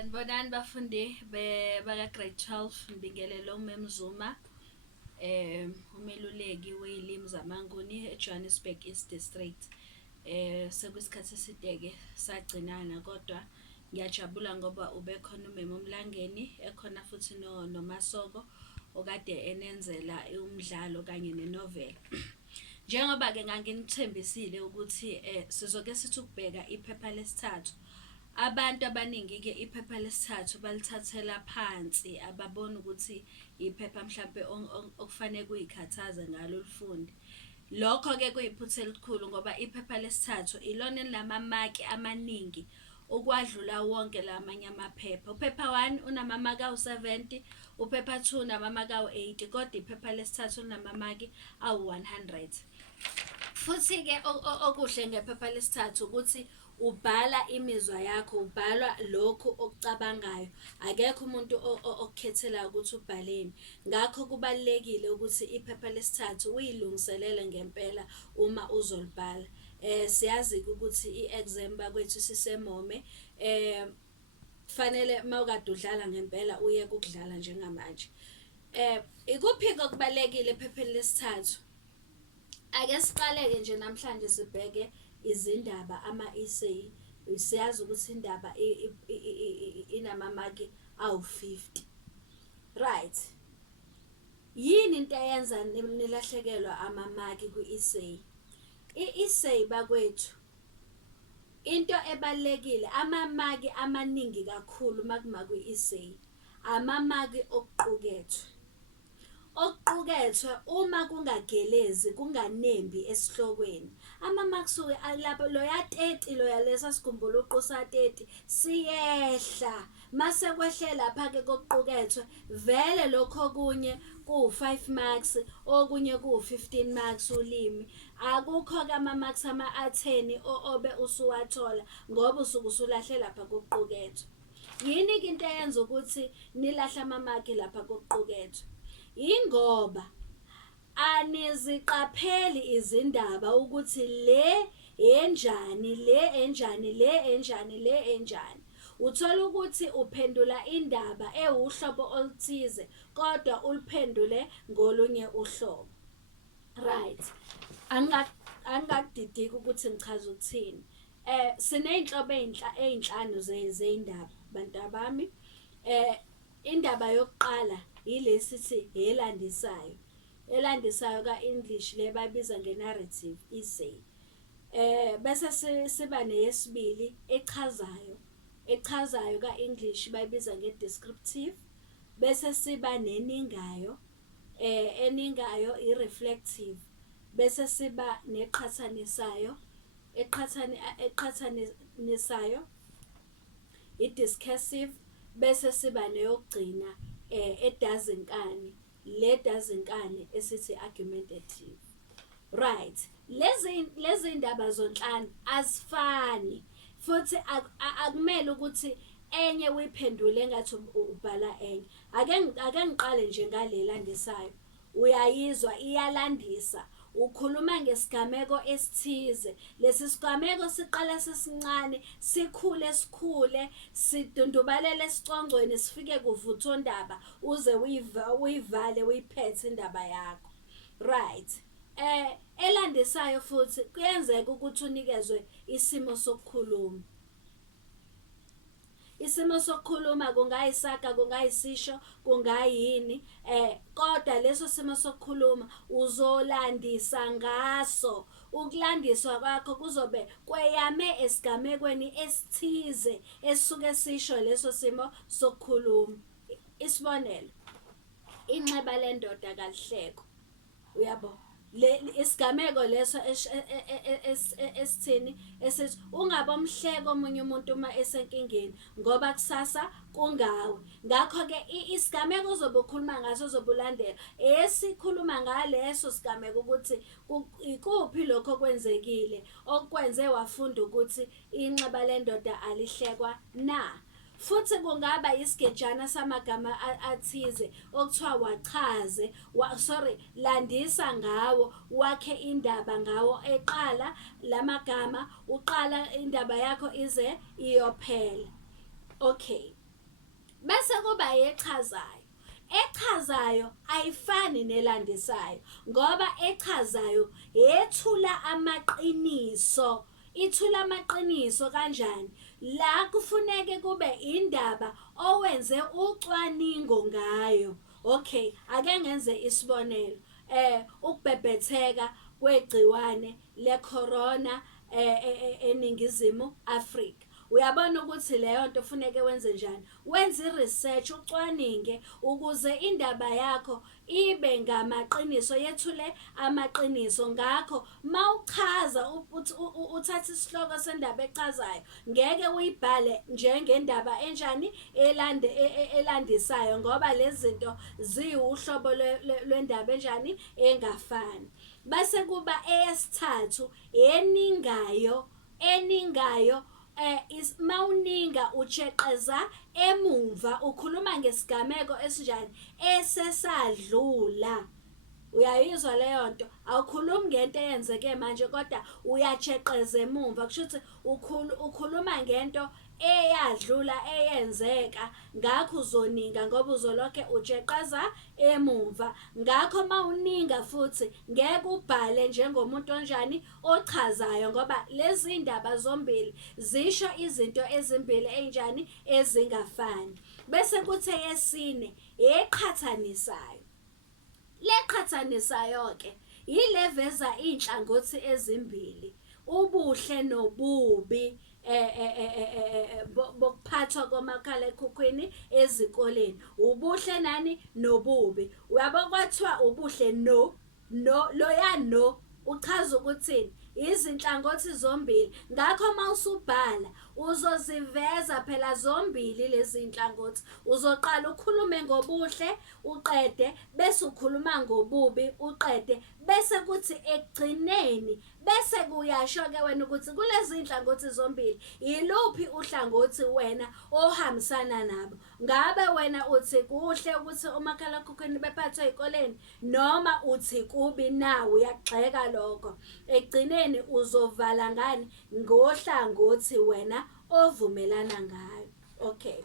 Sanibonani bafundi baka grade 12, ngibingelele uMam Zuma, umeluleki wey'limi zamaNguni eJohannesburg East District. Sekuyisikhathi eside-ke sagcinana kodwa ngiyajabula ngoba ubekhona uMam uMlangeni, ekhona futhi noMasoko okade enenzela umdlalo kanye nenovela. Njengoba-ke nganginithembisile ukuthi sizoke sithi ukubheka iphepha lesithathu. Abantu abaningi-ke iphepha lesithathu balithathela phansi, ababoni ukuthi iphepha mhlampe okufanele kuyikhathaze ngalo ulifunde. Lokho-ke kuyiphutha elikhulu ngoba iphepha lesithathu ilona elinamamaki amaningi ukwadlula wonke la amanye amaphepha. Uphepha 1 unamamaki awu-70, uphepha 2 unamamaki awu-80, kodwa iphepha lesithathu linamamaki awu-100. Futhi-ke okuhle ngephepha lesithathu ukuthi ubhala imizwa yakho, ubhala lokhu okucabangayo. Akekho umuntu okukhethelayo ukuthi ubhaleni. Ngakho kubalulekile ukuthi iphepha lesithathu uyilungiselele ngempela uma uzolibhala. Siyazi-ke ukuthi i-exam bakwethu sisemome. Kufanele mawukade udlala ngempela uyeke ukudlala njengamanje. Ikuphi-ke okubalulekile ephepheni lesithathu? Ake siqale-ke nje namhlanje sibheke izindaba ama-essay. Siyazi ukuthi indaba inamamaki awu-50. Right. Yini into eyenza nilahlekelwa amamaki kwi-essay? I-essay bakwethu, into ebalulekile, amamaki amaningi kakhulu makuma kwi-essay, amamaki okuqukethwe. Okuqukethwe uma kungagelezi, kunganembi esihlokweni, amamaki suke alapho. Loya 30 loya lesa sikhumbula uqu sa 30 siyehla. Mase kwehle lapha-ke kokuqukethwe vele lokho okunye ku-5 marks, okunye ku-15 marks ulimi. Akukho-ke ama-marks a-10 obe usuwathola ngoba usuke usulahle lapha kokuqukethwe. Yini-ke into eyenza ukuthi nilahle amamaki lapha kokuqukethwe? Ingoba aniziqapheli izindaba ukuthi le enjani, le enjani, le enjani, le enjani. Uthola ukuthi uphendula indaba ewuhlobo oluthize kodwa uliphendule ngolunye uhlobo. Right. Angakudidiki ukuthi ngichaza ukuthini. Siney'nhlobo ey'nhlanu zey'ndaba bantabami. Indaba yokuqala ilesithi elandisayo. Elandisayo ka-English le bayibiza nge-narrative essay. Bese siba neyesibili echazayo. Echazayo ka-English bayibiza nge-descriptive. Bese siba neningayo. Eningayo i-reflective. Bese siba neqhathanisayo. Eqhathanisayo i-discursive. Bese siba neyokugcina edazinkani. Le dazinkani esithi argumentative. Right. Lezi ndaba zonhlanu azifani futhi akumele ukuthi enye uyiphendule engathi ubhala enye. Ake ngiqale nje ngale landisayo. Uyayizwa iyalandisa. Ukhuluma ngesigameko esithize. Lesi sigameko siqala sisincane, sikhule, sidundubalele esicongweni, sifike kuvuthondaba uze uyivale uyiphethe indaba yakho. Right. Elandisayo futhi kuyenzeka ukuthi unikezwe isimo sokukhuluma. Isimo sokukhuluma kungayisaga, kungayisisho, kungayini. Kodwa leso simo sokukhuluma uzolandisa ngaso. Ukulandiswa kwakho kuzobe kweyame esigamekweni esithize esisuke sisho leso simo sokukhuluma. Isibonelo, inxeba lendoda kalihleko. Uyabo? Isigameko leso esithini esithi ungabe umhleko omunye umuntu uma esenkingeni ngoba kusasa kungawe. Ngakho-ke isigameko uzobe ukhuluma ngaso uzobe ulandela esikhuluma ngaleso sigameko ukuthi ikuphi lokho okwenzekile okwenze wafunda ukuthi inxeba lendoda alihlekwa na. Futhi kungaba isigejana samagama athize okuthiwa wachaze, landisa ngawo, wakhe indaba ngawo. Eqala lamagama, uqala indaba yakho ize iyophela. Okay. Bese kuba echazayo. Echazayo ayifani nelandisayo ngoba echazayo yethula amaqiniso. Ithula amaqiniso kanjani? La kufuneke kube indaba owenze ucwaningo ngayo. Okay, ake ngenze isibonelo. Ukubhebhetheka kwegciwane le-corona eNingizimu Afrika. Uyabona ukuthi leyo nto funeke wenze njani? Wenze i-research, ucwaninge ukuze indaba yakho ibe ngamaqiniso, yethule amaqiniso. Ngakho mawuchaza uthatha isihloko sendaba echazayo, ngeke uyibhale njengendaba enjani elandisayo ngoba lezi zinto ziwuhlobo lwendaba enjani engafani. Bese kuba eyesithathu eningayo mawuninga ujeqeza emumva, ukhuluma ngesigameko esinjani esesadlula. Uyayizwa leyo nto? Awukhulumi ngento eyenzeke manje kodwa uyajeqeza emumva, kusho ukuthi ukhuluma ngento eyadlula eyenzeka. Ngakho uzoninga ngoba uzolokhe ujeqeza emumva. Ngakho mawuninga futhi ngeke ubhale njengomuntu onjani ochazayo ngoba lezi ndaba zombili zisho izinto ezimbili enjani ezingafani. Bese kuthi eyesine eqhathanisayo. Leqhathanisayo ke yileveza inhlangothi ezimbili, ubuhle nobubi bokuphathwa komakhala ekhukhwini ezikoleni. Ubuhle nani nobubi. Uyabo kwathiwa ubuhle loya uchaza ukuthini? Izinhlangothi zombili. Ngakho mawusubhala uzoziveza phela zombili lezi inhlangothi. Uzoqala ukhulume ngobuhle uqede bese ukhuluma ngobubi uqede bese kuthi ekugcineni bese kuyasho ke wena ukuthi kulezi inhlangothi zombili iluphi uhlangothi wena ohambisana nabo. Ngabe wena uthi kuhle ukuthi umakhalekhukhwini bephathwe ezikoleni noma uthi kubi? Nawe uyagxeka lokho. Ekugcineni uzovala ngani? Ngohlangothi wena ovumelana ngayo. Okay,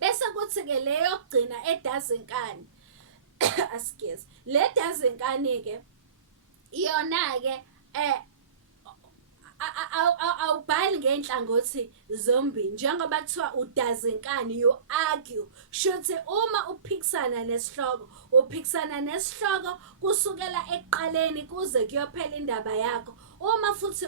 bese kuthi ke leyo yokugcina edazinkani asigezi le dazinkani ke iyona ke awubhali ngenhlangothi zombili njengoba kuthiwa udazinkani, you argue. Shuthi uma uphikisana nesihloko kusukela ekuqaleni kuze kuyophela indaba yakho. Uma futhi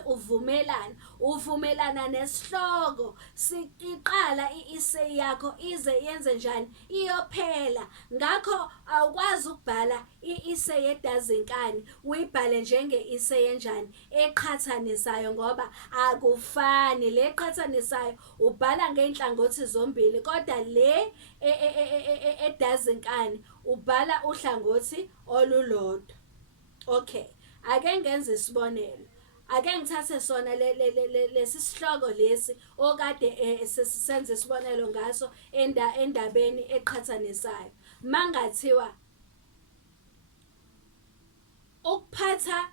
uvumelana nesihloko siqala i-essay yakho ize yenze njani? Iyophela. Ngakho awukwazi ukubhala i-essay edazinkani uyibhale njenge-essay enjani? Eqhathanisayo ngoba akufani. Le eqhathanisayo ubhala ngeinhlangothi zombili kodwa le edazinkani ubhala uhlangothi olulodwa. Okay, ake ngenze isibonelo. Ake ngithathe sona lesi sihloko lesi okade senze isibonelo ngaso endabeni eqhathanisayo. Mangathiwa ukuphatha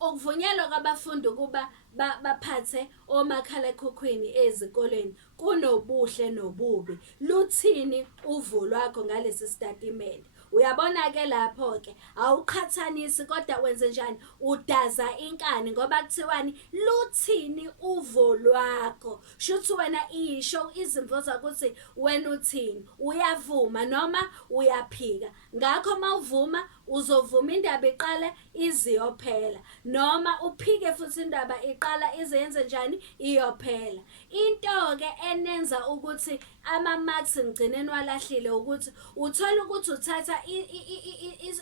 ukuvunyelwa kwabafundi ukuba baphathe omakhalekhukhwini ezikoleni kunobuhle nobubi. Luthini uvo lwakho ngalesi statement? Uyabona ke lapho ke awuqhathanisi kodwa wenze njani? Udaza inkani ngoba kuthiwani luthini uvo lwakho. Shuthi wena isho izimvo zakuthi wena uthini, uyavuma noma uyaphika. Ngakho mawuvuma uzovuma indaba iqale iziyophela noma uphike futhi indaba iqala izenze njani? Iyophela. Into ke enenza ukuthi ama-marks ngigcineni walahlile ukuthi uthola ukuthi uthatha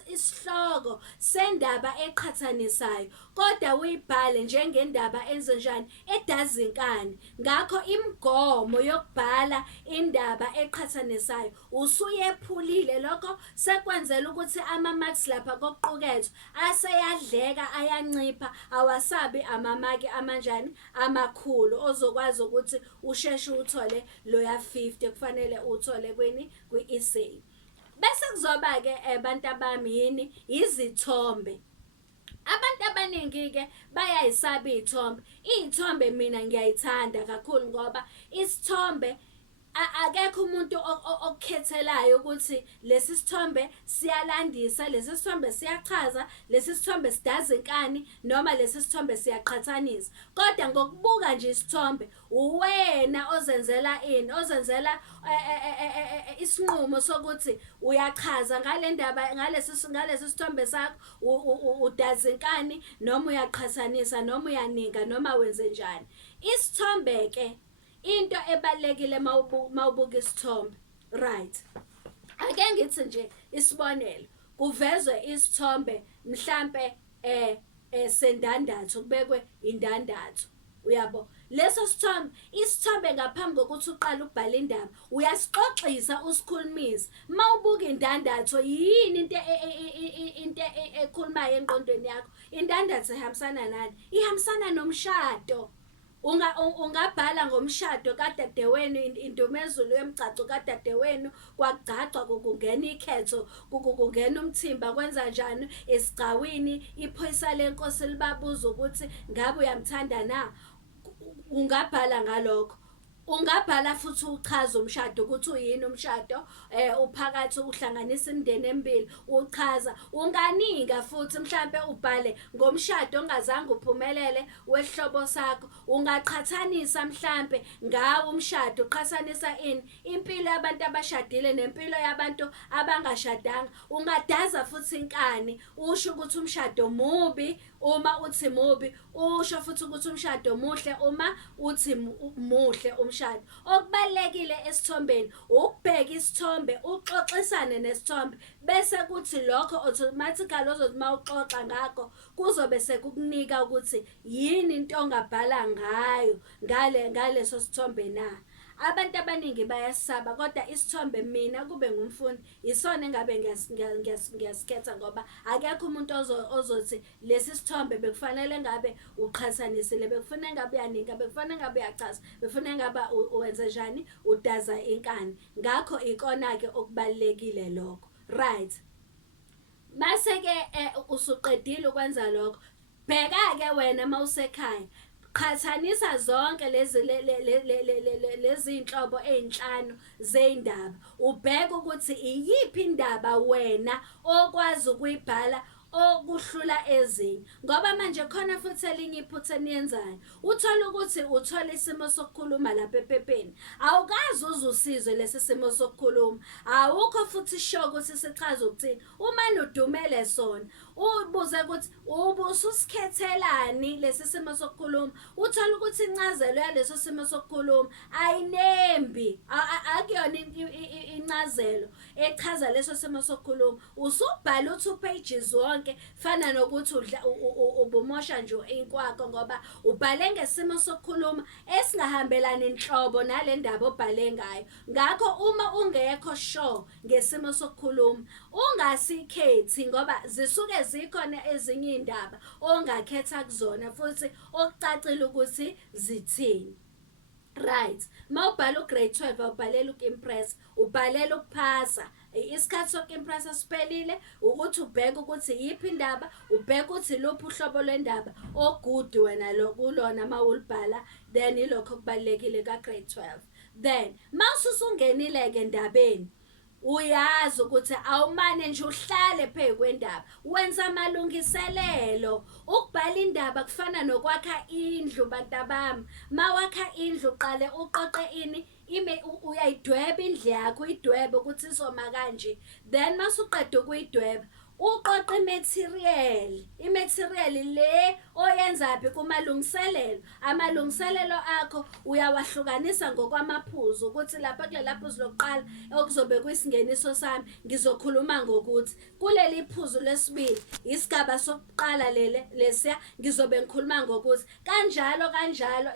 isihloko sendaba eqhathanisayo kodwa uyibhale njengendaba enze njani? Edazinkani. Ngakho imigomo yokubhala indaba eqhathanisayo usuyephulile. Lokho sekwenzela ukuthi ama-marks lapha kokuqukethwe aseyadleka, ayancipha, awasabi amamaki amanjani? Amakhulu ozokwazi ukuthi usheshe uthole loya 50 kufanele uthole kwi-essay. Bese kuzoba ke bantu abami yini? Izithombe. Abantu abaningi ke bayayisaba iy'thombe mina ngiyayithanda kakhulu ngoba isithombe akekho umuntu okukhethelayo ukuthi lesi sithombe siyalandisa, lesi sithombe siyachaza, lesi sithombe sidaza inkani, noma lesi sithombe siyaqhathanisa. Kodwa ngokubuka nje isithombe uwena ozenzela ini, ozenzela isinqumo sokuthi uyachaza ngale ndaba, ngalesi sithombe sakho, udaza inkani noma uyaqhathanisa noma uyaninga noma wenze njani. Isithombe ke into ebalekile mawubuka isithombe, right? Ake ngithi nje isibonelo, kuvezwe isithombe mhlambe sendandatho, kubekwe indandatho, uyabo. Leso sithombe, isithombe ngaphambi kokuthi uqale ukubhala indaba uyasixoxisa, usikhulumisa. Mawubuka indandatho, yini into ekhulumayo engqondweni yakho? Indandatho ihambisana nani? Ihambisana nomshado. Ungabhala ngomshado kadadewenu, indumezulu yomgcaco kadadewenu, kwakugcacwa kungena ikhetho, kungena umthimba, kwenza njani esigcawini, iphoyisa lenkosi libabuza ukuthi ngabe uyamthanda na. Ungabhala ngalokho. Ungabhala futhi uchaza umshado ukuthi uyini umshado, uphakathi uhlanganisa imindeni emibili, uchaza. Unganinga futhi mhlambe ubhale ngomshado ongazange uphumelele wesihlobo sakho. Ungaqhathanisa mhlambe ngawo umshado, uqhathanisa ini, impilo yabantu abashadile nempilo yabantu abangashadanga. Ungadaza futhi inkani, usho ukuthi umshado mubi uma uthi mubi, usho futhi ukuthi umshado muhle uma uthi muhle umshado. Okubalekile esithombeni ukubheka isithombe, uxoxisane nesithombe, bese kuthi lokho automatically ozothi mawuxoxa ngakho kuzobe sekukunika ukuthi yini into ongabhala ngayo ngaleso sithombe na. Abantu abaningi bayasaba, kodwa isithombe mina kube ngumfundi isona engabe ngiyasikhetha, ngoba akekho umuntu ozothi lesi sithombe bekufanele ngabe uqhathanisile, bekufanele ngabe uyaninga, bekufanele ngabe uyachaza, bekufanele ngabe uwenze njani, udaza inkani. Ngakho ikona-ke okubalulekile lokho, right? Mase-ke usuqedile ukwenza lokho, bheka-ke wena mawusekhaya, qhathanisa zonke lezi inhlobo ey'nhlanu zey'ndaba, ubheke ukuthi iyiphi indaba wena okwazi ukuyibhala okuhlula ezinye. Ngoba manje khona futhi elinye iphutha eniyenzayo, uthola ukuthi uthola isimo sokukhuluma lapha ephepheni, awukazi uzusizo lesi simo sokukhuluma, awukho futhi sure ukuthi sichaza ukuthini. Umane udumele sona, ubuze ukuthi ubususikhethelani lesi simo sokukhuluma, uthola ukuthi incazelo yaleso simo sokukhuluma ayinembi, akuyona incazelo echaza leso simo sokukhuluma. Usubhala u2 pages wonke, fana nokuthi ubumosha nje inkwakho, ngoba ubhale ngesimo sokukhuluma esingahambelani inhlobo nale ndaba obhale ngayo. Ngakho uma ungekho sure ngesimo sokukhuluma, ungasikhethi, ngoba zisuke zikhona ezinye indaba ongakhetha kuzona futhi okucacile ukuthi zithini, right? Mawubhala ugrade 12 awubhalela ukimpress, ubhalela ukuphasa. Isikhathi sokimpressa siphelile, ukuthi ubheke ukuthi yiphi indaba, ubheke ukuthi luphi uhlobo lwendaba ogood wena kulona mawulibhala, then ilokho okubalulekile ka-grade 12. Then mawususungenile-ke endabeni, uyazi ukuthi awumane nje uhlale phezu kwendaba, wenza amalungiselelo. Ukubhala indaba kufana nokwakha indlu, bantu bami. Mawakha indlu uqale uqoqe ini, uyayidweba indlu yakho, uyidwebe ukuthi izoma kanje. Then masuqeda ukuyidweba, uqoqa imaterial le oyenzaphi kumalungiselelo. Amalungiselelo akho uyawahlukanisa ngokwamaphuzu, ukuthi lapha kulela phuzu lokuqala okuzobe kuyisingeniso sami ngizokhuluma ngokuthi, kuleli phuzu lesibili isigaba sokuqala lesiya ngizobe ngikhuluma ngokuthi, kanjalo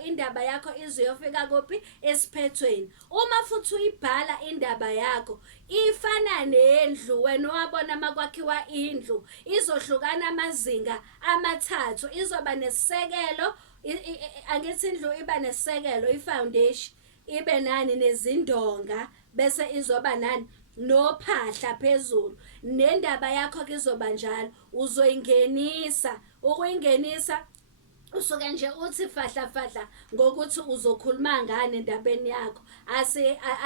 indaba yakho iziyofika kuphi? Esiphethweni. Uma futhi uyibhala indaba yakho ifana nendlu, wena wabona makwakhiwa indlu, izohlukana amazinga amathathu, izoba nesisekelo, angithi indlu iba nesisekelo, i-foundation, ibe nani nezindonga, bese izoba nani nophahla phezulu. Nendaba yakho ke izoba njalo, uzoyingenisa, ukuyingenisa usuke nje uthi fahla ngokuthi uzokhuluma ngani endabeni yakho.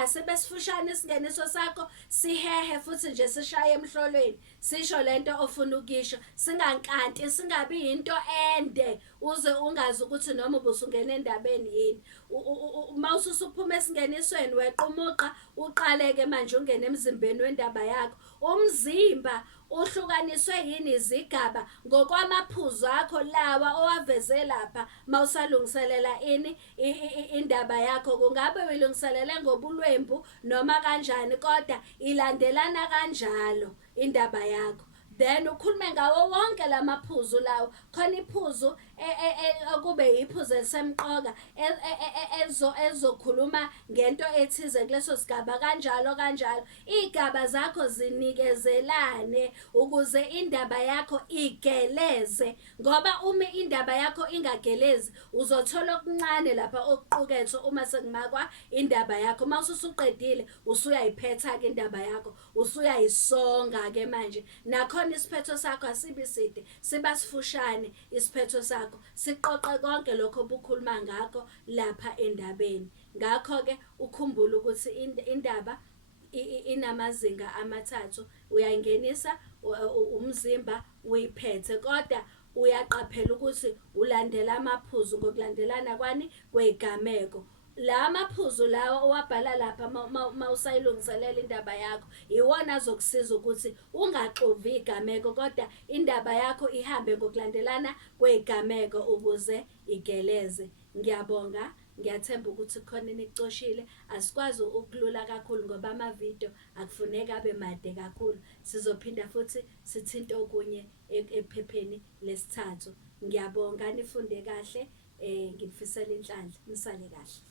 Asebesifushane isingeniso sakho, sihehe futhi nje sishaye emhlolweni, sisho lento ofuna ukisho, singankanti, singabi into ende uze ungazi ukuthi noma ubusungena endabeni yini. Mawususuphuma esingenisweni wequmuqa, uqaleke manje ungene emzimbeni wendaba yakho. Umzimba uhlukaniswe yini izigaba ngokwamaphuzu akho lawa owaveze lapha mawusalungiselela ini indaba yakho. Kungabe uyilungiselele ngobulwembu noma kanjani, kodwa ilandelana kanjalo indaba yakho. Then ukhulume ngawo wonke lamaphuzu lawo, khona iphuzu okube iphuzu elisemqoka ezokhuluma ngento ethize kuleso sigaba, kanjalo kanjalo. Igaba zakho zinikezelane ukuze indaba yakho igeleze, ngoba uma indaba yakho ingagelezi uzothola okuncane lapha okuqukethwe uma sekumakwa indaba yakho. Mawususuqedile usuyayiphetha ke indaba yakho, usuyayisonga ke manje. Nakhona isiphetho sakho asibi side, siba sifushane isiphetho sakho, siqoqe konke lokho obukhuluma ngakho lapha endabeni. Ngakho ke ukhumbule ukuthi indaba inamazinga amathathu. Uyayingenisa umzimba uyiphethe, kodwa uyaqaphela ukuthi ulandela amaphuzu ngokulandelana kwani kwegameko. La maphuzu lawa owabhala lapha mawusayilungiselela indaba yakho, iwona azokusiza ukuthi ungaxovi igameko, kodwa indaba yakho ihambe ngokulandelana kwegameko ukuze igeleze. Ngiyabonga, ngiyathemba ukuthi khona nikucoshile. Asikwazi ukulula kakhulu ngoba amavidiyo akufuneki abe made kakhulu. Sizophinda futhi sithinte okunye ephepheni lesithathu. Ngiyabonga, nifunde kahle, ngikufisela inhlanhla, nisale kahle.